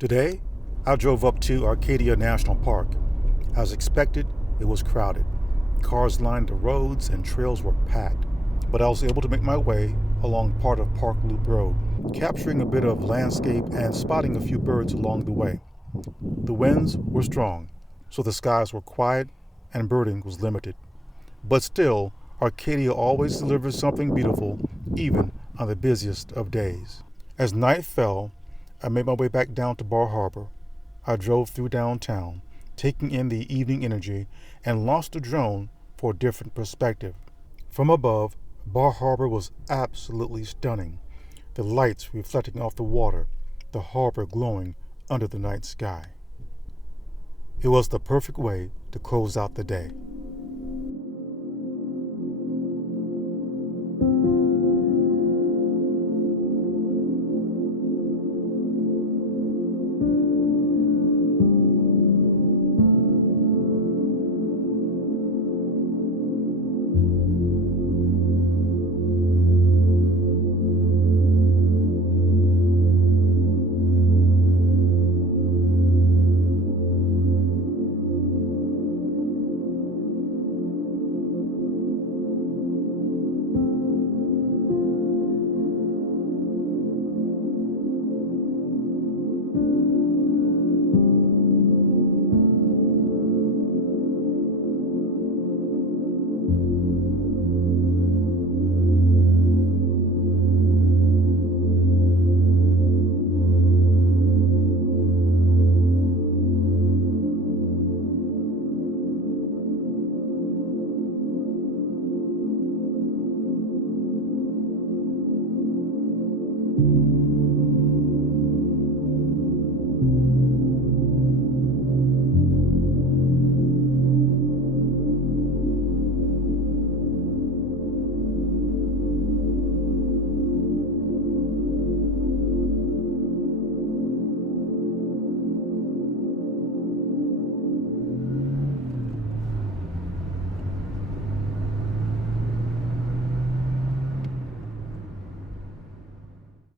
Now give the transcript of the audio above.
Today, I drove up to Acadia National Park. As expected, it was crowded. Cars lined the roads and trails were packed, but I was able to make my way along part of Park Loop Road, capturing a bit of landscape and spotting a few birds along the way. The winds were strong, so the skies were quiet and birding was limited. But still, Arcadia always delivers something beautiful, even on the busiest of days. As night fell, I made my way back down to Bar Harbor. I drove through downtown, taking in the evening energy, and launched the drone for a different perspective. From above, Bar Harbor was absolutely stunning. The lights reflecting off the water, the harbor glowing under the night sky. It was the perfect way to close out the day.